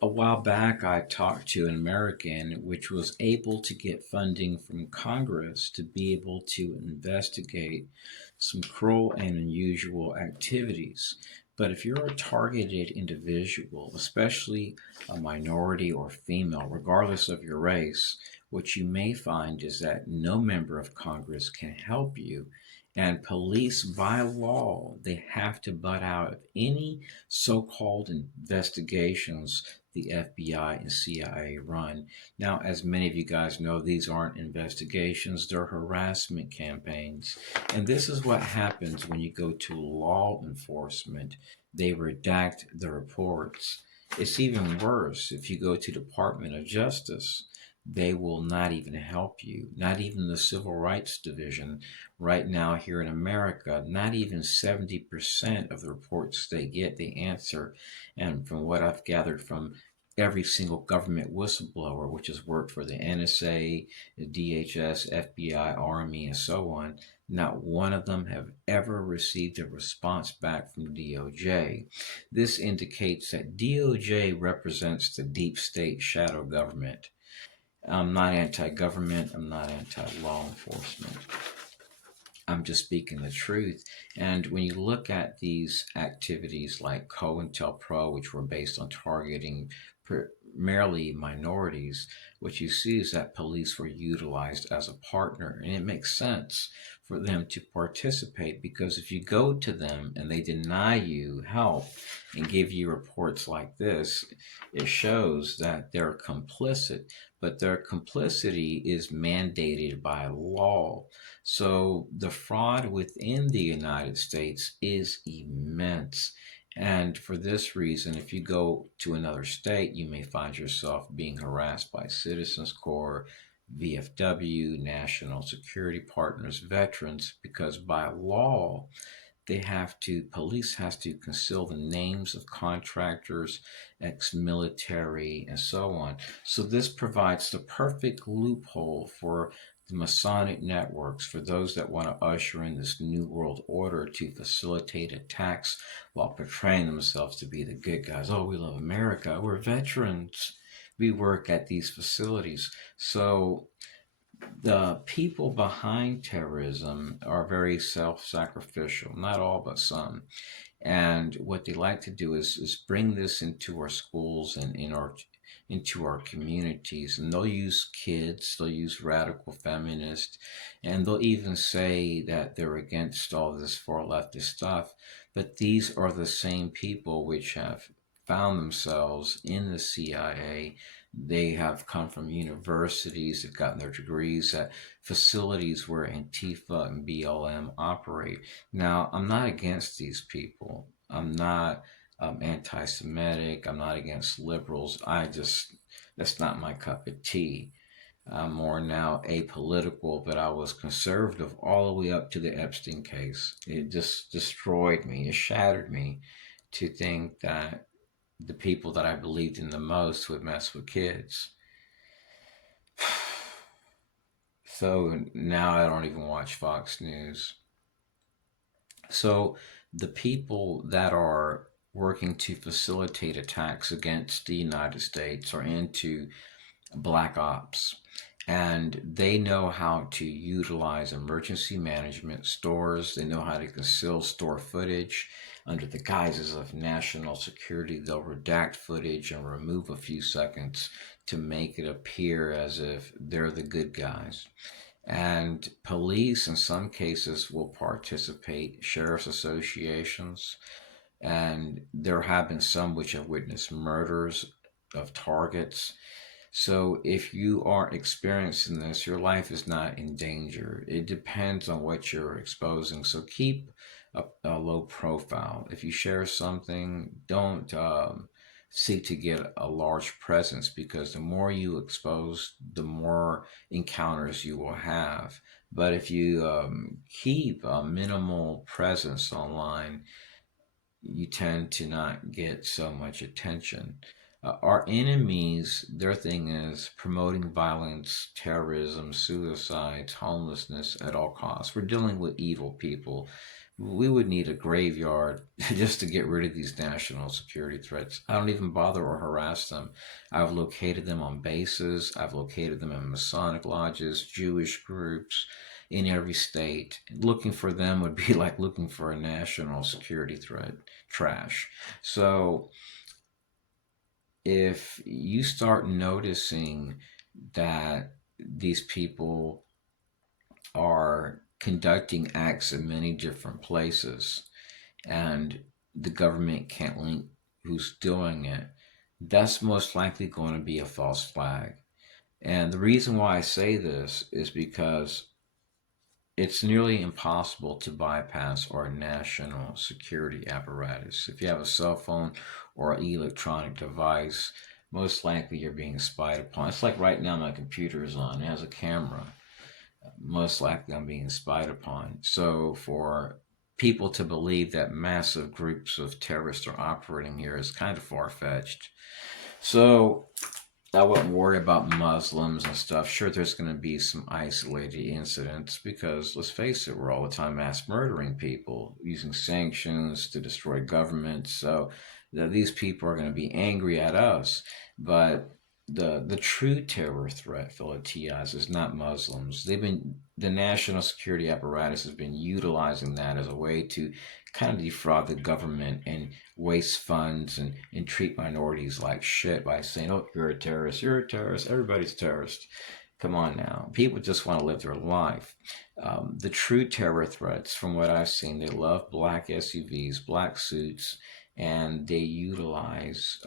A while back, I talked to an American which was able to get funding from Congress to be able to investigate some cruel and unusual activities. But if you're a targeted individual, especially a minority or female, regardless of your race, what you may find is that no member of Congress can help you. And police, by law, they have to butt out of any so called investigations the FBI and CIA run. Now, as many of you guys know, these aren't investigations, they're harassment campaigns. And this is what happens when you go to law enforcement. They redact the reports. It's even worse if you go to Department of Justice. They will not even help you, not even the Civil Rights Division. Right now, here in America, not even 70% of the reports they get, they answer. And from what I've gathered from every single government whistleblower, which has worked for the NSA, the DHS, FBI, Army, and so on, not one of them have ever received a response back from DOJ. This indicates that DOJ represents the deep state shadow government. I'm not anti government, I'm not anti law enforcement. I'm just speaking the truth. And when you look at these activities like COINTELPRO, which were based on targeting primarily minorities, what you see is that police were utilized as a partner. And it makes sense for them to participate because if you go to them and they deny you help and give you reports like this, it shows that they're complicit. But their complicity is mandated by law. So the fraud within the United States is immense. And for this reason, if you go to another state, you may find yourself being harassed by Citizens Corps, VFW, national security partners, veterans, because by law, police has to conceal the names of contractors, ex-military, and so on. So this provides the perfect loophole for the Masonic networks, for those that want to usher in this new world order to facilitate attacks while portraying themselves to be the good guys. Oh, we love America. We're veterans. We work at these facilities. So the people behind terrorism are very self-sacrificial, not all but some. And what they like to do is bring this into our schools and into our communities. And they'll use kids, they'll use radical feminists, and they'll even say that they're against all this far leftist stuff. But these are the same people which have found themselves in the CIA. They have come from universities, they've gotten their degrees at facilities where Antifa and BLM operate. Now, I'm not against these people. I'm not anti Semitic. I'm not against liberals. That's not my cup of tea. I'm more now apolitical, but I was conservative all the way up to the Epstein case. It just destroyed me, it shattered me to think that the people that I believed in the most would mess with kids. So now I don't even watch Fox News. So the people that are working to facilitate attacks against the United States are into black ops. And they know how to utilize emergency management stores. They know how to conceal store footage under the guises of national security. They'll redact footage and remove a few seconds to make it appear as if they're the good guys. And police, in some cases, will participate, sheriff's associations, and there have been some which have witnessed murders of targets. So if you are experiencing this, your life is not in danger. It depends on what you're exposing. So keep a low profile. If you share something, don't seek to get a large presence because the more you expose, the more encounters you will have. But if you keep a minimal presence online, you tend to not get so much attention. Our enemies, their thing is promoting violence, terrorism, suicides, homelessness at all costs. We're dealing with evil people. We would need a graveyard just to get rid of these national security threats. I don't even bother or harass them. I've located them on bases, I've located them in Masonic lodges, Jewish groups in every state. Looking for them would be like looking for a national security threat trash. So if you start noticing that these people are conducting acts in many different places and the government can't link who's doing it, that's most likely going to be a false flag. And the reason why I say this is because it's nearly impossible to bypass our national security apparatus. If you have a cell phone or an electronic device, most likely you're being spied upon. It's like right now my computer is on, it has a camera. Most likely I'm being spied upon. So for people to believe that massive groups of terrorists are operating here is kind of far-fetched. So I wouldn't worry about Muslims and stuff. Sure, there's going to be some isolated incidents because, let's face it, we're all the time mass murdering people, using sanctions to destroy governments. So these people are going to be angry at us. But the true terror threat, fellow TIs, is not Muslims. The national security apparatus has been utilizing that as a way to kind of defraud the government and waste funds and treat minorities like shit by saying, oh, you're a terrorist, everybody's a terrorist. Come on now. People just want to live their life. The true terror threats, from what I've seen, they love black SUVs, black suits, and they utilize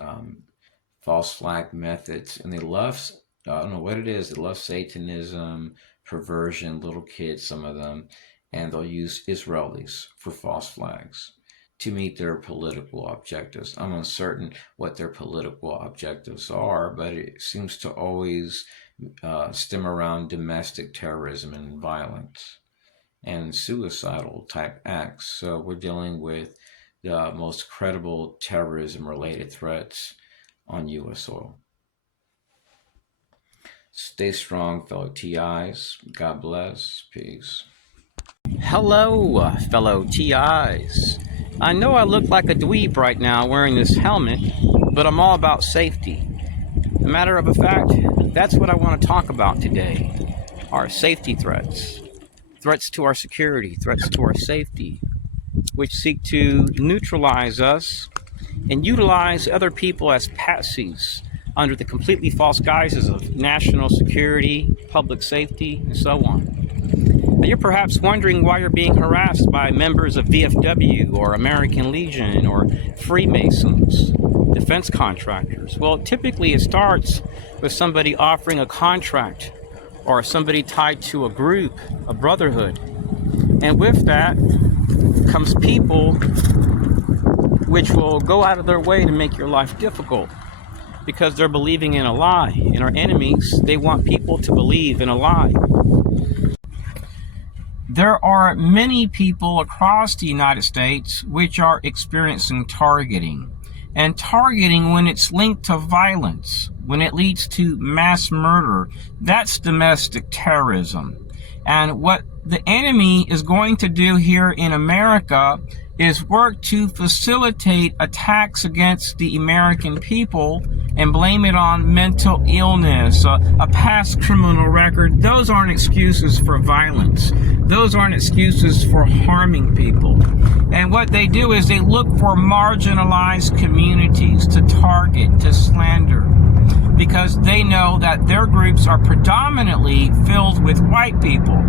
false flag methods, and they love, I don't know what it is, they love Satanism, perversion, little kids, some of them, and they'll use Israelis for false flags to meet their political objectives. I'm uncertain what their political objectives are, but it seems to always stem around domestic terrorism and violence and suicidal type acts. So we're dealing with the most credible terrorism related threats on U.S. soil. Stay strong, fellow TIs. God bless. Peace. Hello, fellow TIs. I know I look like a dweeb right now wearing this helmet, but I'm all about safety. A matter of fact, that's what I want to talk about today. Our safety threats. Threats to our security, threats to our safety, which seek to neutralize us and utilize other people as patsies under the completely false guises of national security, public safety, and so on. Now, you're perhaps wondering why you're being harassed by members of VFW or American Legion or Freemasons, defense contractors. Well, typically it starts with somebody offering a contract or somebody tied to a group, a brotherhood. And with that comes people which will go out of their way to make your life difficult because they're believing in a lie. And our enemies, they want people to believe in a lie. There are many people across the United States which are experiencing targeting. And targeting, when it's linked to violence, when it leads to mass murder, that's domestic terrorism. And what the enemy is going to do here in America is work to facilitate attacks against the American people and blame it on mental illness, a past criminal record. Those aren't excuses for violence. Those aren't excuses for harming people. And what they do is they look for marginalized communities to target, to slander, because they know that their groups are predominantly filled with white people,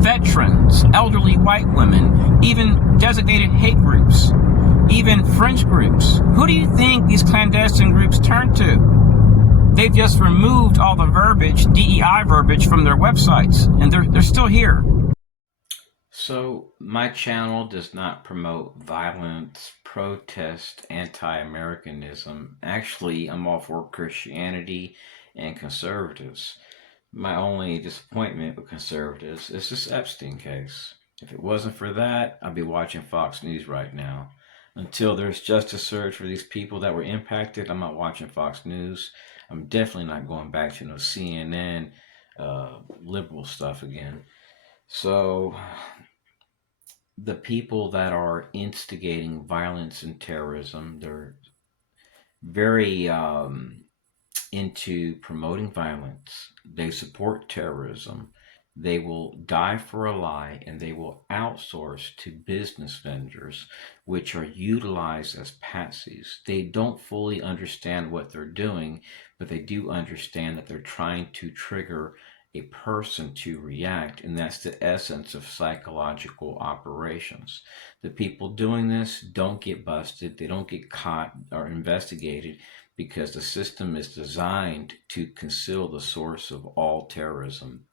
veterans, elderly white women, even designated hate groups, even French groups. Who do you think these clandestine groups turn to? They've just removed all the verbiage, DEI verbiage, from their websites, and they're still here. So, my channel does not promote violence, protest, anti-Americanism. Actually, I'm all for Christianity and conservatives. My only disappointment with conservatives is this Epstein case. If it wasn't for that, I'd be watching Fox News right now. Until there's justice served for these people that were impacted, I'm not watching Fox News. I'm definitely not going back to no CNN liberal stuff again. So the people that are instigating violence and terrorism, they're very into promoting violence. They support terrorism. They will die for a lie, and they will outsource to business vendors, which are utilized as patsies. They don't fully understand what they're doing, but they do understand that they're trying to trigger a person to react, and that's the essence of psychological operations. The people doing this don't get busted, they don't get caught or investigated, because the system is designed to conceal the source of all terrorism.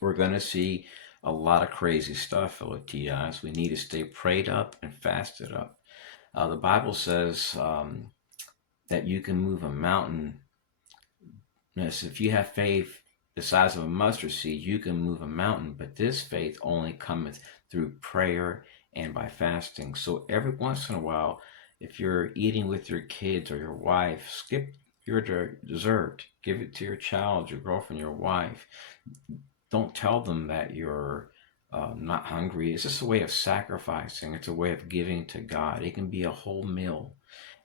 We're going to see a lot of crazy stuff, fellow TIs. We need to stay prayed up and fasted up. The Bible says that you can move a mountain. Yes, if you have faith the size of a mustard seed, you can move a mountain, but this faith only cometh through prayer and by fasting. So every once in a while, if you're eating with your kids or your wife, skip your dessert. Give it to your child, your girlfriend, your wife. Don't tell them that you're not hungry. It's just a way of sacrificing. It's a way of giving to God. It can be a whole meal,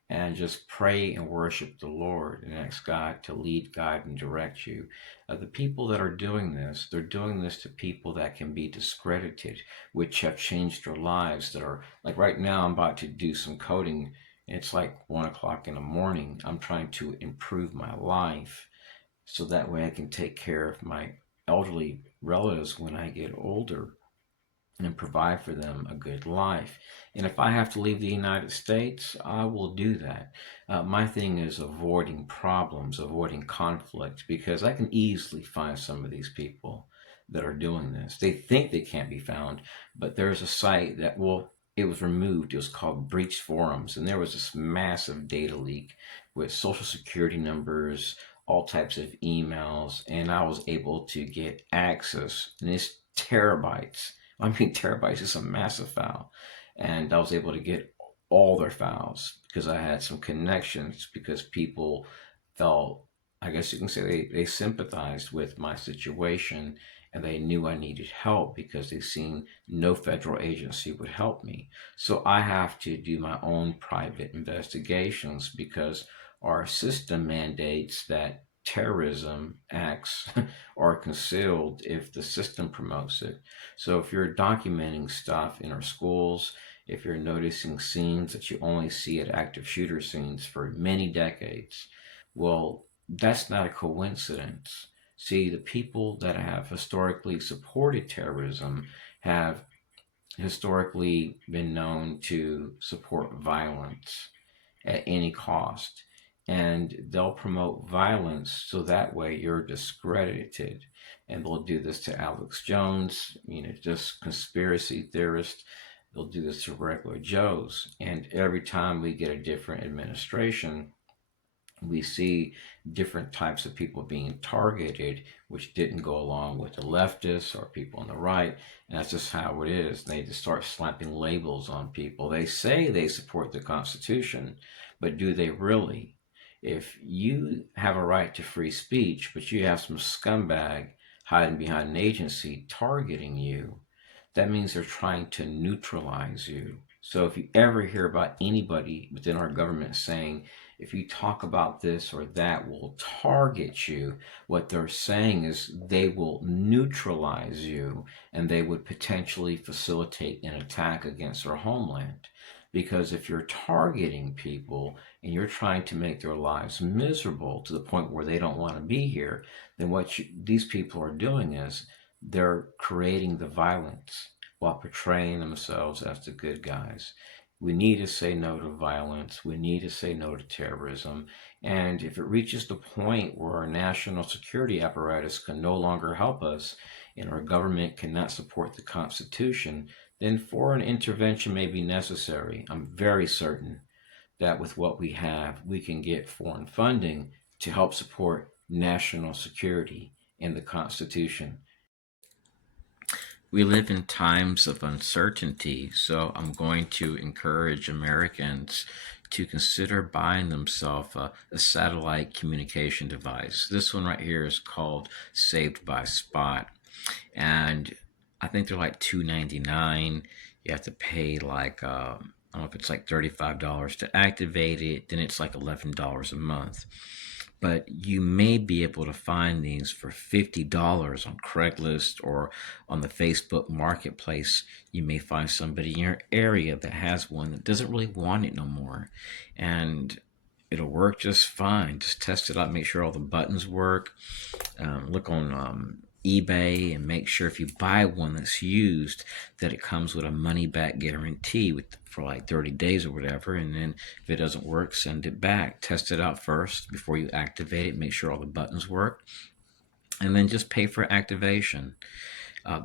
and just pray and worship the Lord and ask God to lead, guide, and direct you. The people that are doing this, they're doing this to people that can be discredited, which have changed their lives. That are like right now, I'm about to do some coding. It's like 1 o'clock in the morning. I'm trying to improve my life so that way I can take care of my elderly relatives when I get older and provide for them a good life. And if I have to leave the United States, I will do that. My thing is avoiding problems, avoiding conflict, because I can easily find some of these people that are doing this. They think they can't be found, but there's a site that, well, it was removed. It was called Breach Forums, and there was this massive data leak with social security numbers, all types of emails, and I was able to get access, and it's terabytes. I mean, terabytes is a massive file. And I was able to get all their files because I had some connections, because people felt, I guess you can say, they sympathized with my situation, and they knew I needed help because they seen no federal agency would help me. So I have to do my own private investigations because our system mandates that terrorism acts are concealed if the system promotes it. So if you're documenting stuff in our schools, if you're noticing scenes that you only see at active shooter scenes for many decades, well, that's not a coincidence. See, the people that have historically supported terrorism have historically been known to support violence at any cost. And they'll promote violence so that way you're discredited. And they'll do this to Alex Jones, just conspiracy theorists. They'll do this to regular Joes. And every time we get a different administration, we see different types of people being targeted, which didn't go along with the leftists or people on the right. And that's just how it is. They just start slapping labels on people. They say they support the Constitution, but do they really? If you have a right to free speech, but you have some scumbag hiding behind an agency targeting you, that means they're trying to neutralize you. So if you ever hear about anybody within our government saying, if you talk about this or that, we'll target you, what they're saying is they will neutralize you, and they would potentially facilitate an attack against our homeland. Because if you're targeting people and you're trying to make their lives miserable to the point where they don't want to be here, then these people are doing is they're creating the violence while portraying themselves as the good guys. We need to say no to violence. We need to say no to terrorism. And if it reaches the point where our national security apparatus can no longer help us and our government cannot support the Constitution, then foreign intervention may be necessary. I'm very certain that with what we have, we can get foreign funding to help support national security and the Constitution. We live in times of uncertainty, so I'm going to encourage Americans to consider buying themselves a satellite communication device. This one right here is called Saved by Spot, and I think they're like $2.99. You have to pay like I don't know if it's like $35 to activate it. Then it's like $11 a month. But you may be able to find these for $50 on Craigslist or on the Facebook Marketplace. You may find somebody in your area that has one that doesn't really want it no more, and it'll work just fine. Just test it out, make sure all the buttons work. Look on eBay and make sure if you buy one that's used that it comes with a money back guarantee for like 30 days or whatever. And then if it doesn't work, send it back. Test it out first before you activate it. Make sure all the buttons work, and then just pay for activation.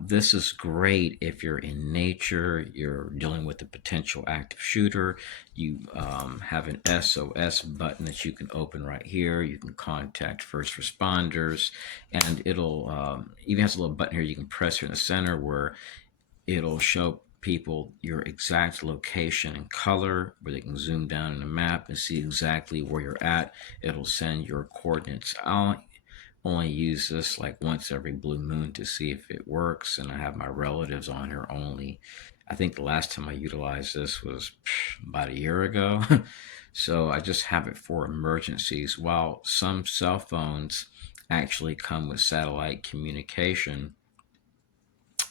This is great if you're in nature, you're dealing with a potential active shooter. You have an SOS button that you can open right here. You can contact first responders, and it'll even has a little button here you can press here in the center where it'll show people your exact location and color, where they can zoom down in the map and see exactly where you're at. It'll send your coordinates out. Only use this like once every blue moon to see if it works, and I have my relatives on here only. I think the last time I utilized this was about a year ago. So I just have it for emergencies. While some cell phones actually come with satellite communication,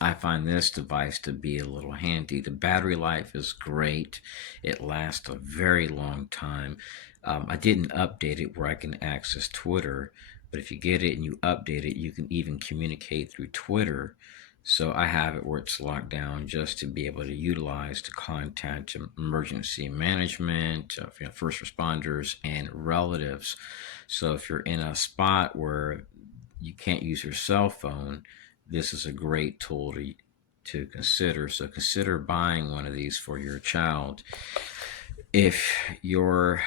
I find this device to be a little handy. The battery life is great. It lasts a very long time. I didn't update it where I can access Twitter, but if you get it and you update it, you can even communicate through Twitter. So I have it where it's locked down just to be able to utilize to contact emergency management, first responders, and relatives. So if you're in a spot where you can't use your cell phone, this is a great tool to consider. So consider buying one of these for your child. If you're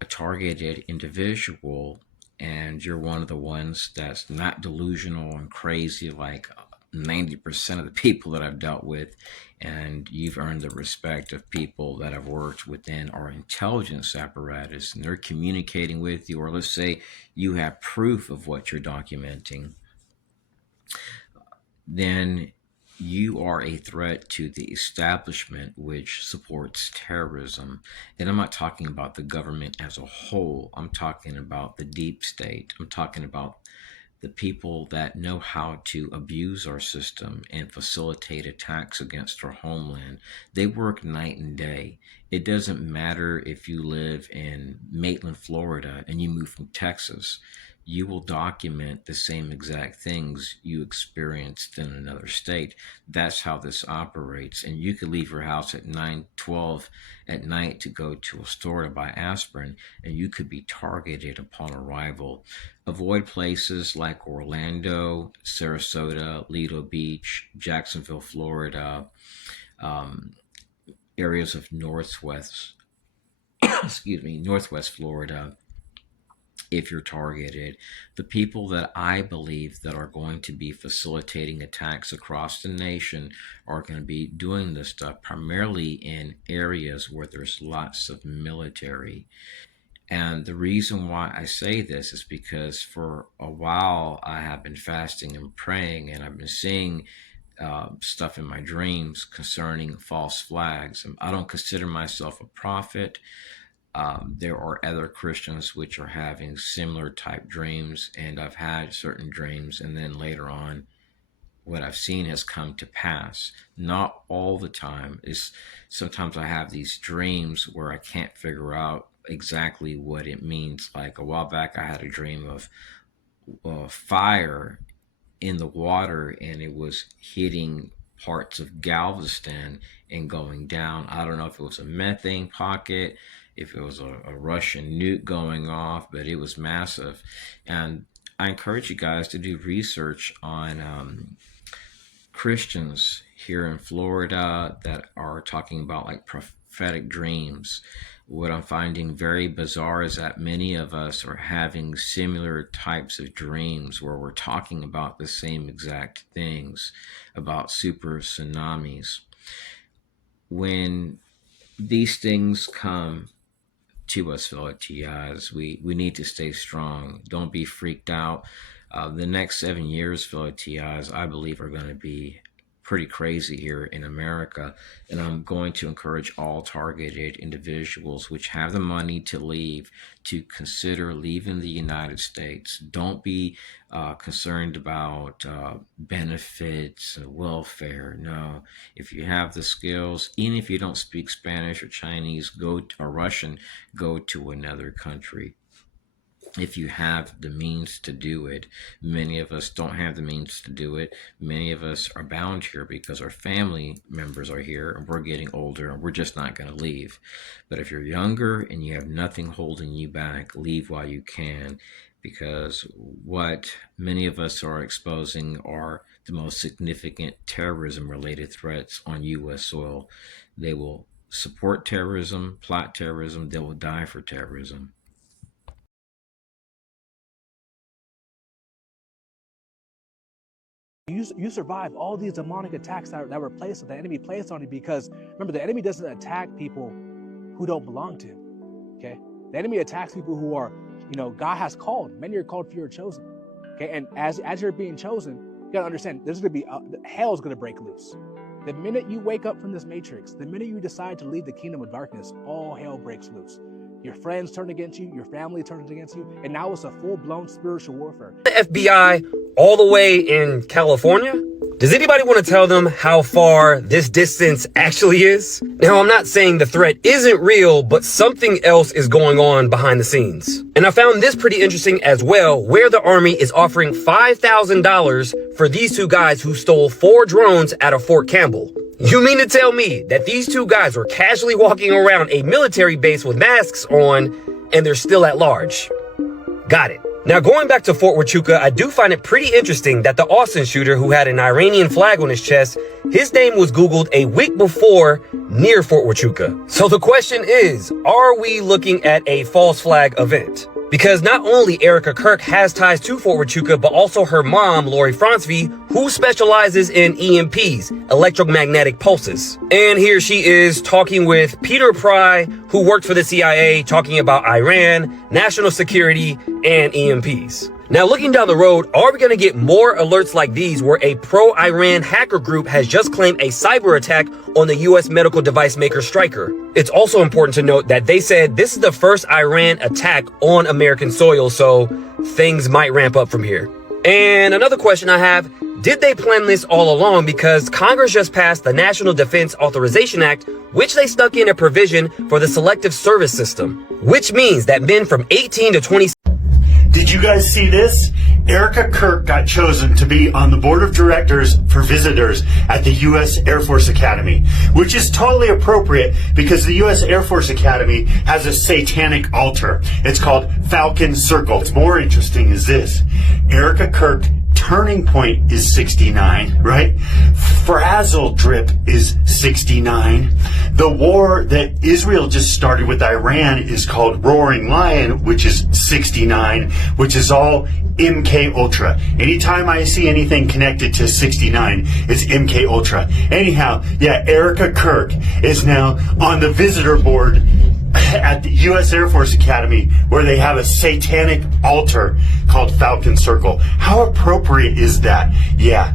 a targeted individual and you're one of the ones that's not delusional and crazy like 90% of the people that I've dealt with, and you've earned the respect of people that have worked within our intelligence apparatus, and they're communicating with you, or let's say you have proof of what you're documenting, then you are a threat to the establishment which supports terrorism. And I'm not talking about the government as a whole. I'm talking about the deep state. I'm talking about the people that know how to abuse our system and facilitate attacks against our homeland. They work night and day. It doesn't matter if you live in Maitland, Florida, and you move from Texas. You will document the same exact things you experienced in another state. That's how this operates. And you could leave your house at 9:12 at night to go to a store to buy aspirin, and you could be targeted upon arrival. Avoid places like Orlando, Sarasota, Lido Beach, Jacksonville, Florida, areas of Northwest, Northwest Florida. If you're targeted, the people that I believe that are going to be facilitating attacks across the nation are going to be doing this stuff primarily in areas where there's lots of military. And the reason why I say this is because for a while I have been fasting and praying, and I've been seeing stuff in my dreams concerning false flags. I don't consider myself a prophet. There are other Christians which are having similar type dreams, and I've had certain dreams, and then later on, what I've seen has come to pass. Not all the time. Is sometimes I have these dreams where I can't figure out exactly what it means. Like a while back, I had a dream of fire in the water, and it was hitting parts of Galveston and going down. I don't know if it was a methane pocket, if it was a Russian nuke going off, but it was massive. And I encourage you guys to do research on Christians here in Florida that are talking about like prophetic dreams. What I'm finding very bizarre is that many of us are having similar types of dreams where we're talking about the same exact things, about super tsunamis. When these things come to us, fellow TIs, we need to stay strong. Don't be freaked out. The next 7 years, fellow TIs, I believe are going to be pretty crazy here in America. And I'm going to encourage all targeted individuals which have the money to leave to consider leaving the United States. Don't be concerned about benefits, welfare. No, if you have the skills, even if you don't speak Spanish or Chinese, or Russian, go to another country. If you have the means to do it. Many of us don't have the means to do it. Many of us are bound here because our family members are here and we're getting older and we're just not going to leave. But if you're younger and you have nothing holding you back, leave while you can, because what many of us are exposing are the most significant terrorism related threats on U.S. soil. They will support terrorism, plot terrorism, they will die for terrorism. You survive all these demonic attacks that were placed, that the enemy placed on you, because remember, the enemy doesn't attack people who don't belong to him. Okay, the enemy attacks people who are, God has called. Many are called, few are chosen. Okay, and as you're being chosen, you gotta understand there's gonna be hell's gonna break loose. The minute you wake up from this matrix, the minute you decide to leave the kingdom of darkness, all hell breaks loose. Your friends turn against you, your family turns against you, and now it's a full-blown spiritual warfare. The FBI all the way in California? Does anybody want to tell them how far this distance actually is? Now, I'm not saying the threat isn't real, but something else is going on behind the scenes. And I found this pretty interesting as well, where the Army is offering $5,000 for these two guys who stole 4 drones out of Fort Campbell. You mean to tell me that these two guys were casually walking around a military base with masks on and they're still at large? Got it. Now, going back to Fort Huachuca, I do find it pretty interesting that the Austin shooter who had an Iranian flag on his chest, his name was Googled a week before near Fort Huachuca. So the question is, are we looking at a false flag event? Because not only Erica Kirk has ties to Fort Huachuca, but also her mom, Lori Fronsvy, who specializes in EMPs, electromagnetic pulses. And here she is talking with Peter Pry, who worked for the CIA, talking about Iran, national security, and EMPs. Now, looking down the road, are we going to get more alerts like these where a pro-Iran hacker group has just claimed a cyber attack on the U.S. medical device maker Stryker? It's also important to note that they said this is the first Iran attack on American soil, so things might ramp up from here. And another question I have, did they plan this all along? Because Congress just passed the National Defense Authorization Act, which they stuck in a provision for the Selective Service System, which means that men from 18 to 20. Did you guys see this? Erica Kirk got chosen to be on the board of directors for visitors at the U.S. Air Force Academy, which is totally appropriate because the U.S. Air Force Academy has a satanic altar. It's called Falcon Circle. What's more interesting is this. Erica Kirk turning point is 69, right? Frazzle drip is 69. The war that Israel just started with Iran is called Roaring Lion, which is 69, which is all MK Ultra. Anytime I see anything connected to 69, it's MK Ultra. Anyhow, yeah, Erica Kirk is now on the visitor board at the U.S. Air Force Academy, where they have a satanic altar called Falcon Circle. How appropriate is that? Yeah,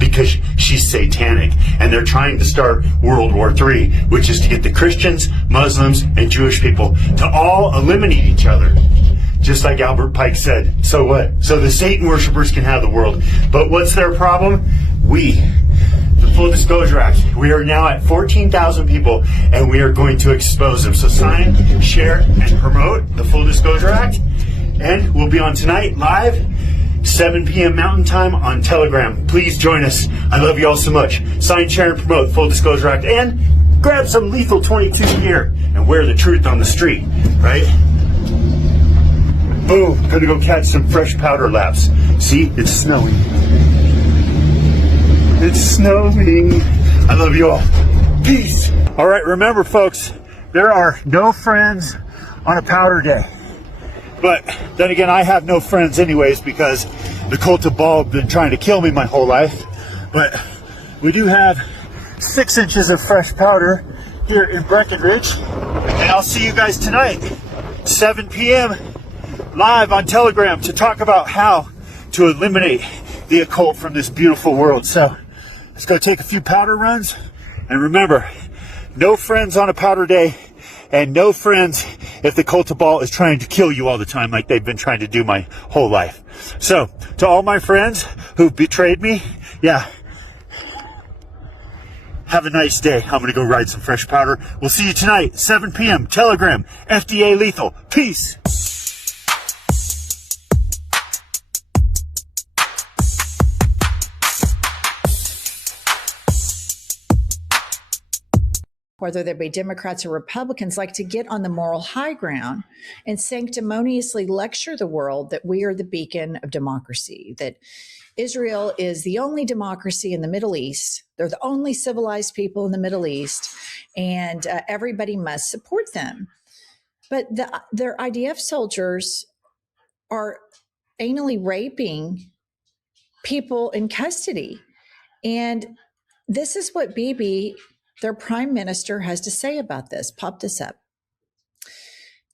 because she's satanic, and they're trying to start World War III, which is to get the Christians, Muslims, and Jewish people to all eliminate each other. Just like Albert Pike said. So what? So the Satan worshipers can have the world. But what's their problem? The Full Disclosure Act. We are now at 14,000 people, and we are going to expose them. So sign, share, and promote the Full Disclosure Act. And we'll be on tonight live, 7 p.m. Mountain Time on Telegram. Please join us. I love you all so much. Sign, share, and promote the Full Disclosure Act. And grab some Lethal 22 gear and wear the truth on the street, right? Boom, gonna go catch some fresh powder laps. See, it's snowing. It's snowing. I love you all. Peace. All right, remember folks, there are no friends on a powder day. But then again, I have no friends anyways because the cult of Baal have been trying to kill me my whole life. But we do have 6 inches of fresh powder here in Breckenridge. And I'll see you guys tonight, 7 p.m. live on Telegram to talk about how to eliminate the occult from this beautiful world. So Let's go take a few powder runs. And remember, no friends on a powder day, and no friends if the cult of Baal is trying to kill you all the time like they've been trying to do my whole life. So, to all my friends who betrayed me, yeah, have a nice day. I'm going to go ride some fresh powder. We'll see you tonight, 7 p.m. Telegram, FDA Lethal. Peace. whether they be Democrats or Republicans, like to get on the moral high ground and sanctimoniously lecture the world that we are the beacon of democracy, that Israel is the only democracy in the Middle East. They're the only civilized people in the Middle East, and everybody must support them. But their IDF soldiers are anally raping people in custody. And this is what Bibi, their prime minister, has to say about this. Pop this up.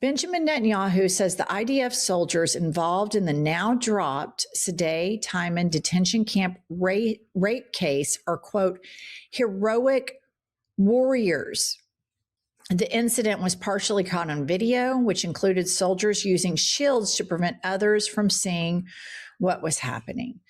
Benjamin Netanyahu says the IDF soldiers involved in the now dropped Sadeh Timon detention camp rape case are, quote, heroic warriors. The incident was partially caught on video, which included soldiers using shields to prevent others from seeing what was happening.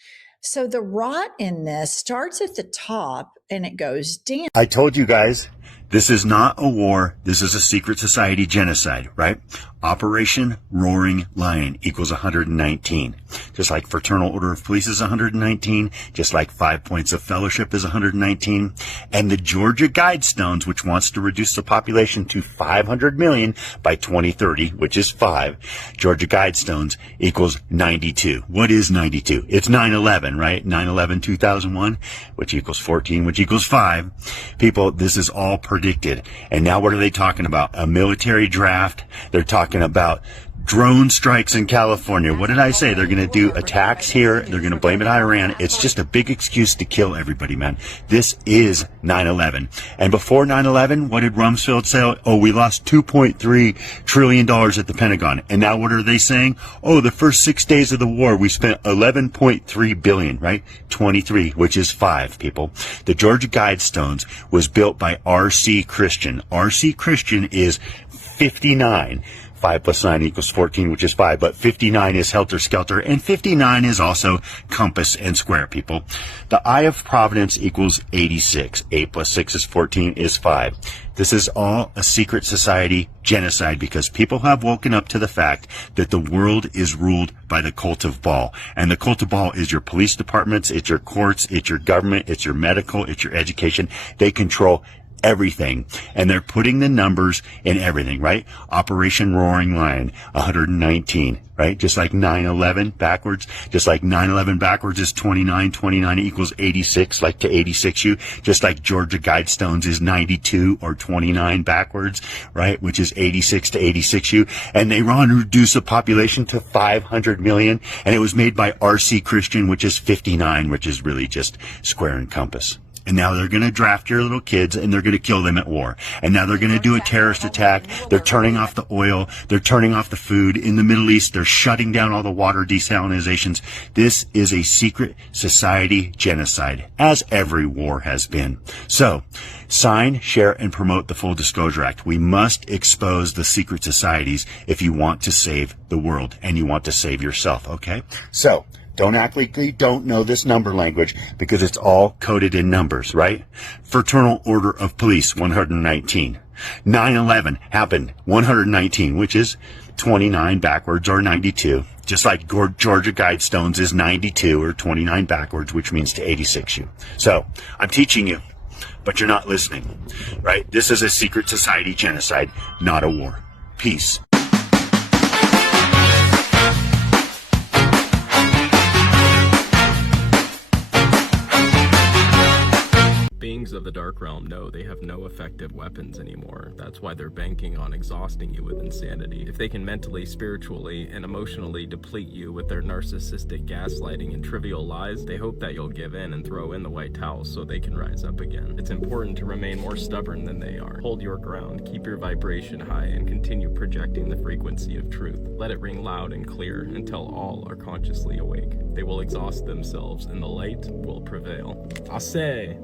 So the rot in this starts at the top and it goes down. I told you guys, this is not a war. This is a secret society genocide, right? Operation Roaring Lion equals 119. Just like Fraternal Order of Police is 119, just like 5 Points of Fellowship is 119, and the Georgia Guidestones, which wants to reduce the population to 500 million by 2030, which is 5, Georgia Guidestones equals 92. What is 92? It's 9/11, right? 9/11/2001, which equals 14, which equals 5. People, this is all predicted. And now what are they talking about? A military draft. They're talking about drone strikes in California. What did I say? They're going to do attacks here. They're going to blame it on Iran. It's just a big excuse to kill everybody, man. This is 9/11. And before 9/11, what did Rumsfeld say? Oh, we lost $2.3 trillion at the Pentagon. And now what are they saying? Oh, the first 6 days of the war, we spent $11.3 billion, right? 23, which is 5, people. The Georgia Guidestones was built by R.C. Christian. R.C. Christian is 59. 5 plus 9 equals 14, which is 5, but 59 is helter-skelter, and 59 is also compass and square, people. The Eye of Providence equals 86. 8 plus 6 is 14 is 5. This is all a secret society genocide because people have woken up to the fact that the world is ruled by the cult of Baal. And the cult of Baal is your police departments, it's your courts, it's your government, it's your medical, it's your education. They control everything, and they're putting the numbers in everything, right? Operation Roaring Lion, 119, right? Just like 9/11 backwards, just like 9/11 backwards is 29, 29 equals 86, like to 86U, just like Georgia Guidestones is 92 or 29 backwards, right? Which is 86 to 86U, and they want to reduce the population to 500 million, and it was made by R.C. Christian, which is 59, which is really just square and compass. And now they're going to draft your little kids and they're going to kill them at war. And now they're going to do a terrorist attack. They're turning off the oil. They're turning off the food in the Middle East. They're shutting down all the water desalinizations. This is a secret society genocide, as every war has been. So, sign, share, and promote the Full Disclosure Act. We must expose the secret societies if you want to save the world and you want to save yourself, okay? So, don't act like you don't know this number language because it's all coded in numbers, right? Fraternal Order of Police, 119. 9/11 happened, 119, which is 29 backwards or 92. Just like Georgia Guidestones is 92 or 29 backwards, which means to 86U. So, I'm teaching you, but you're not listening, right? This is a secret society genocide, not a war. Peace. Being kings of the Dark Realm know they have no effective weapons anymore. That's why they're banking on exhausting you with insanity. If they can mentally, spiritually, and emotionally deplete you with their narcissistic gaslighting and trivial lies, they hope that you'll give in and throw in the white towel so they can rise up again. It's important to remain more stubborn than they are. Hold your ground, keep your vibration high, and continue projecting the frequency of truth. Let it ring loud and clear until all are consciously awake. They will exhaust themselves and the light will prevail. I say.